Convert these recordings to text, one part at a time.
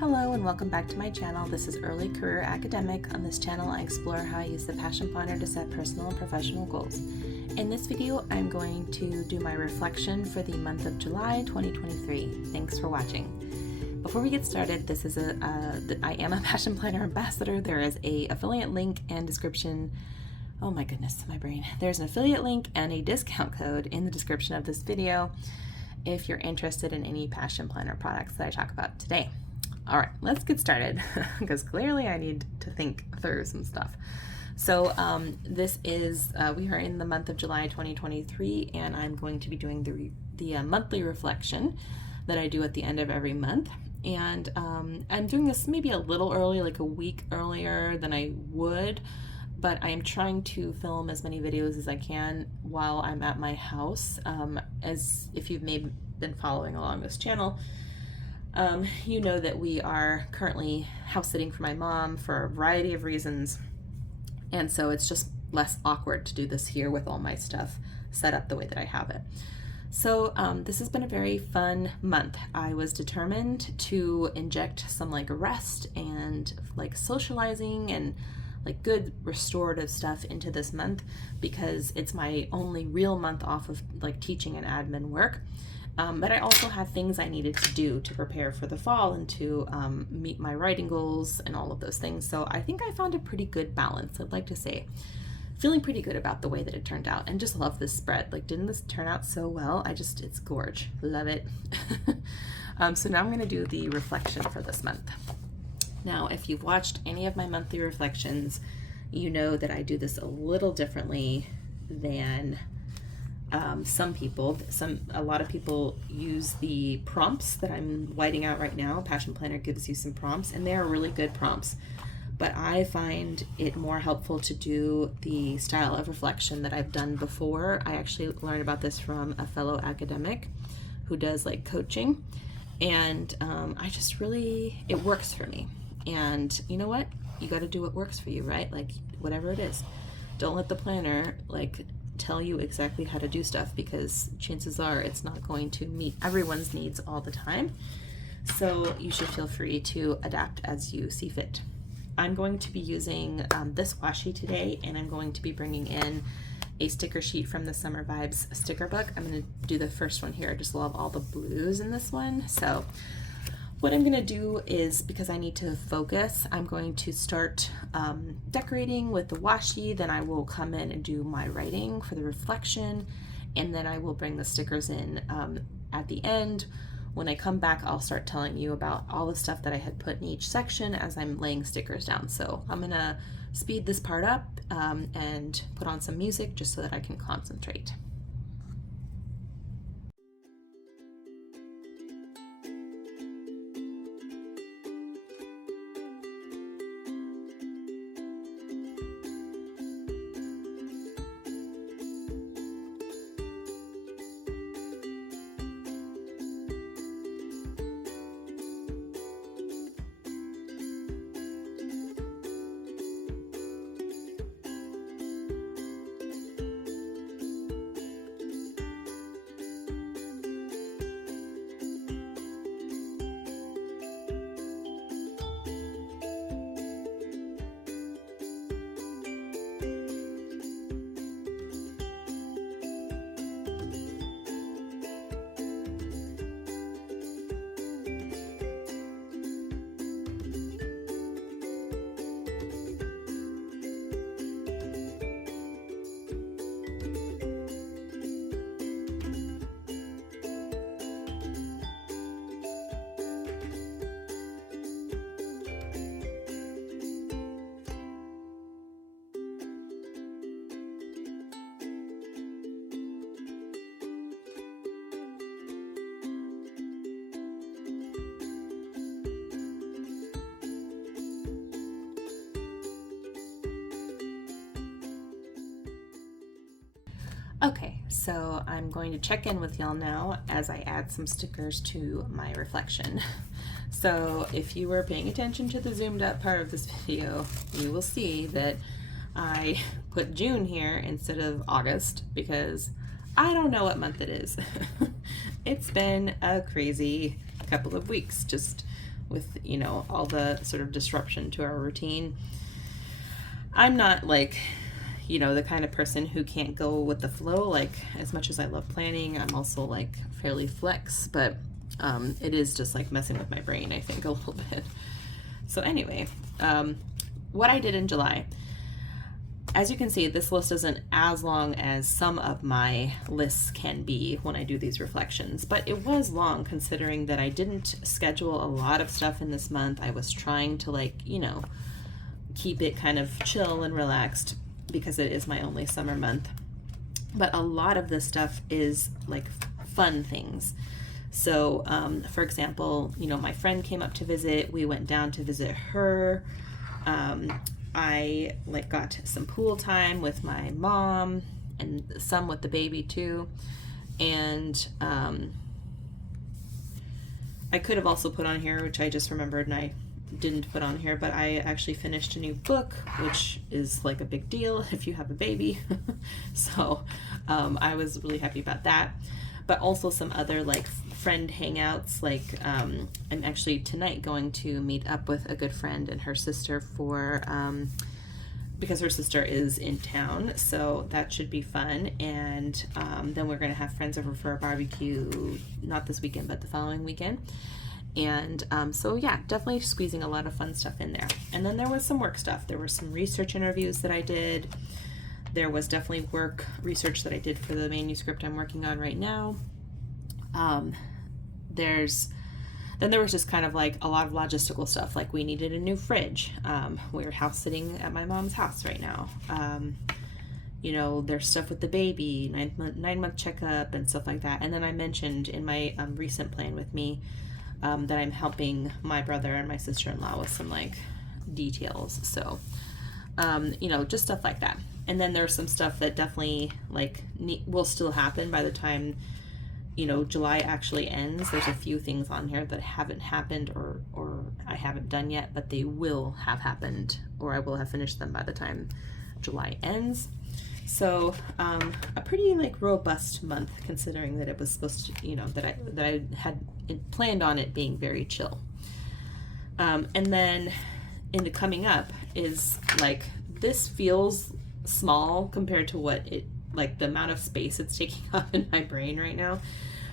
Hello and welcome back to my channel. This is Early Career Academic. On this channel I explore how I use the Passion Planner to set personal and professional goals. In this video I'm going to do my reflection for the month of July 2023. Thanks for watching. Before we get started, this is I am a Passion Planner ambassador. There is a affiliate link and description. Oh my goodness, my brain. There's an affiliate link and a discount code in the description of this video if you're interested in any Passion Planner products that I talk about today. All right, let's get started because clearly I need to think through some stuff. So this is, we are in the month of July 2023, and I'm going to be doing the monthly reflection that I do at the end of every month. And I'm doing this maybe a little early, like a week earlier than I would, but I am trying to film as many videos as I can while I'm at my house. As if you've maybe been following along this channel, you know that we are currently house sitting for my mom for a variety of reasons, and so it's just less awkward to do this here with all my stuff set up the way that I have it. So this has been a very fun month. I was determined to inject some like rest and like socializing and like good restorative stuff into this month because it's my only real month off of like teaching and admin work. But I also had things I needed to do to prepare for the fall and to meet my writing goals and all of those things. So I think I found a pretty good balance, I'd like to say. Feeling pretty good about the way that it turned out, and just love this spread. Like, didn't this turn out so well? It's gorge. Love it. So now I'm going to do the reflection for this month. Now, if you've watched any of my monthly reflections, you know that I do this a little differently than some people. A lot of people use the prompts that I'm whiting out right now. Passion Planner gives you some prompts, and they are really good prompts. But I find it more helpful to do the style of reflection that I've done before. I actually learned about this from a fellow academic who does like coaching, and it works for me. And you know what? You got to do what works for you, right? Like whatever it is. Don't let the planner like tell you exactly how to do stuff, because chances are it's not going to meet everyone's needs all the time. So you should feel free to adapt as you see fit. I'm going to be using this washi today, and I'm going to be bringing in a sticker sheet from the Summer Vibes sticker book. I'm going to do the first one here. I just love all the blues in this one. So what I'm going to do is, because I need to focus, I'm going to start decorating with the washi, then I will come in and do my writing for the reflection, and then I will bring the stickers in at the end. When I come back, I'll start telling you about all the stuff that I had put in each section as I'm laying stickers down. So I'm going to speed this part up and put on some music just so that I can concentrate. Okay, so I'm going to check in with y'all now as I add some stickers to my reflection. So if you were paying attention to the zoomed up part of this video, you will see that I put June here instead of August because I don't know what month it is. It's been a crazy couple of weeks, just with, you know, all the sort of disruption to our routine. I'm not like, you know, the kind of person who can't go with the flow. Like, as much as I love planning, I'm also like fairly flex, but it is just like messing with my brain, I think, a little bit. So anyway, what I did in July. As you can see, this list isn't as long as some of my lists can be when I do these reflections, but it was long considering that I didn't schedule a lot of stuff in this month. I was trying to, like, you know, keep it kind of chill and relaxed because it is my only summer month. But a lot of this stuff is like fun things. So, for example, you know, my friend came up to visit. We went down to visit her. I like got some pool time with my mom and some with the baby too. And I could have also put on here, which I just remembered and I didn't put on here, but I actually finished a new book, which is like a big deal if you have a baby. So I was really happy about that. But also some other like friend hangouts. Like I'm actually tonight going to meet up with a good friend and her sister for because her sister is in town, so that should be fun. And then we're going to have friends over for a barbecue, not this weekend but the following weekend. And so yeah, definitely squeezing a lot of fun stuff in there. And then there was some work stuff. There were some research interviews that I did. There was definitely work research that I did for the manuscript I'm working on right now. Then there was just kind of like a lot of logistical stuff. Like we needed a new fridge. We're house sitting at my mom's house right now. You know, there's stuff with the baby, 9-month checkup and stuff like that. And then I mentioned in my recent plan with me that I'm helping my brother and my sister-in-law with some like details. So, you know, just stuff like that. And then there's some stuff that definitely like will still happen by the time, you know, July actually ends. There's a few things on here that haven't happened or I haven't done yet, but they will have happened, or I will have finished them by the time July ends. So a pretty like robust month considering that it was supposed to, you know, that I had planned on it being very chill. And then in the coming up is like, this feels small compared to what it, like the amount of space it's taking up in my brain right now.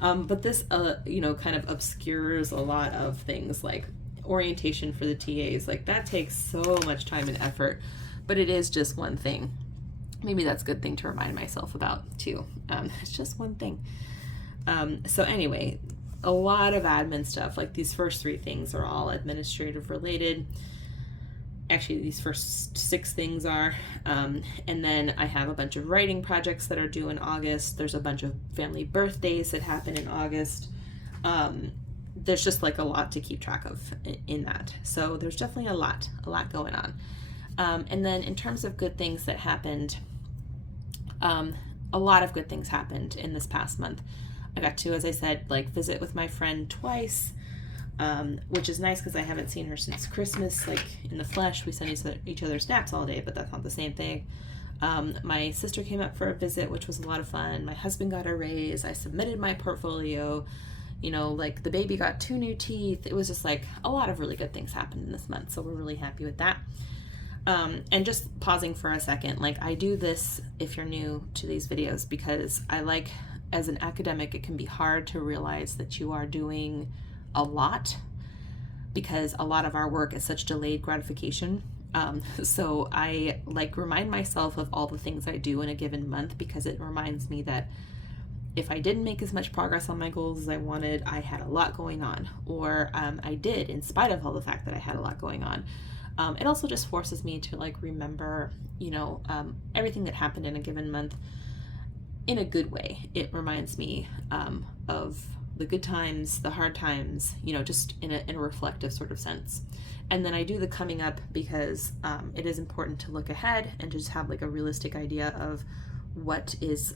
But this, you know, kind of obscures a lot of things like orientation for the TAs. Like that takes so much time and effort, but it is just one thing. Maybe that's a good thing to remind myself about too. It's just one thing. So anyway, a lot of admin stuff. Like these first 3 things are all administrative related. Actually, these first 6 things are. And then I have a bunch of writing projects that are due in August. There's a bunch of family birthdays that happen in August. There's just like a lot to keep track of in that. So there's definitely a lot going on. And then in terms of good things that happened, a lot of good things happened in this past month. I got to, as I said, like visit with my friend twice. Which is nice because I haven't seen her since Christmas, like in the flesh. We send each other snaps all day, but that's not the same thing. My sister came up for a visit, which was a lot of fun. My husband got a raise. I submitted my portfolio. You know, like the baby got 2 new teeth. It was just like a lot of really good things happened in this month, so we're really happy with that. And just pausing for a second, like I do this if you're new to these videos because I like, as an academic, it can be hard to realize that you are doing a lot because a lot of our work is such delayed gratification. So I like remind myself of all the things I do in a given month because it reminds me that if I didn't make as much progress on my goals as I wanted, I had a lot going on, or I did in spite of all the fact that I had a lot going on. It also just forces me to like remember, you know, everything that happened in a given month in a good way. It reminds me of the good times, the hard times, you know, just in a reflective sort of sense. And then I do the coming up because it is important to look ahead and just have like a realistic idea of what is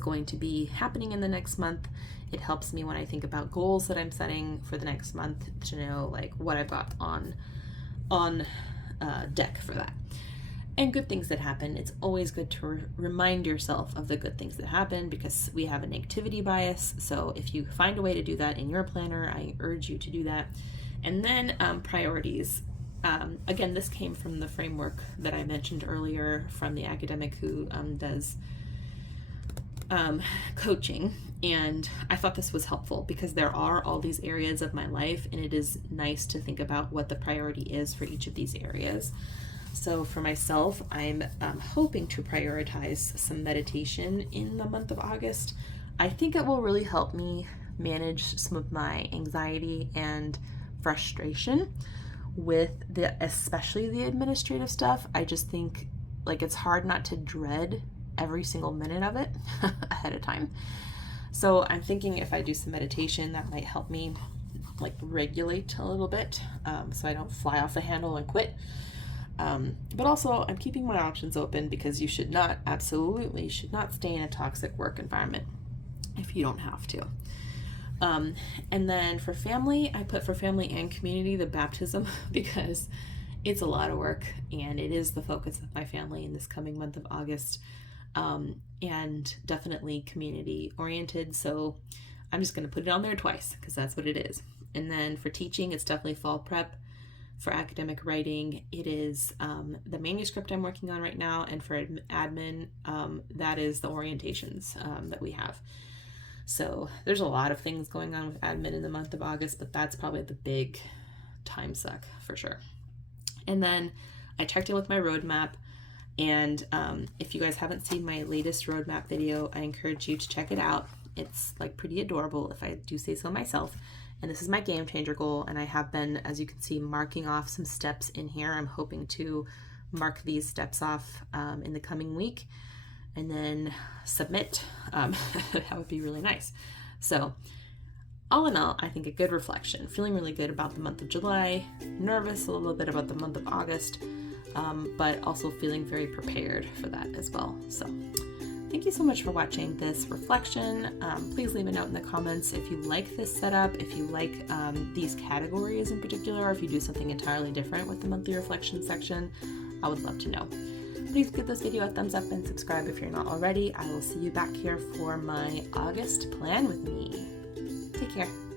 going to be happening in the next month. It helps me when I think about goals that I'm setting for the next month to know like what I've got on deck for that. and good things that happen. It's always good to remind yourself of the good things that happen, because we have a negativity bias. So if you find a way to do that in your planner, I urge you to do that. And then priorities. Again, this came from the framework that I mentioned earlier from the academic who does coaching, and I thought this was helpful because there are all these areas of my life, and it is nice to think about what the priority is for each of these areas. So for myself, I'm hoping to prioritize some meditation in the month of August. I think it will really help me manage some of my anxiety and frustration with especially the administrative stuff. I just think like it's hard not to dread every single minute of it ahead of time. So I'm thinking if I do some meditation, that might help me like regulate a little bit, so I don't fly off the handle and quit. But also I'm keeping my options open, because you absolutely should not stay in a toxic work environment if you don't have to. And then for family, I put for family and community the baptism, because it's a lot of work and it is the focus of my family in this coming month of August. And definitely community oriented. So I'm just going to put it on there twice because that's what it is. And then for teaching, it's definitely fall prep. For academic writing, it is the manuscript I'm working on right now. And for admin, that is the orientations that we have. So there's a lot of things going on with admin in the month of August, but that's probably the big time suck for sure. And then I checked in with my roadmap. And if you guys haven't seen my latest roadmap video, I encourage you to check it out. It's like pretty adorable, if I do say so myself. And this is my game changer goal. And I have been, as you can see, marking off some steps in here. I'm hoping to mark these steps off in the coming week and then submit. That would be really nice. So all in all, I think a good reflection, feeling really good about the month of July, nervous a little bit about the month of August, but also feeling very prepared for that as well. So thank you so much for watching this reflection. Please leave a note in the comments if you like this setup, if you like these categories in particular, or if you do something entirely different with the monthly reflection section. I would love to know. Please give this video a thumbs up and subscribe if you're not already. I will see you back here for my August plan with me. Take care.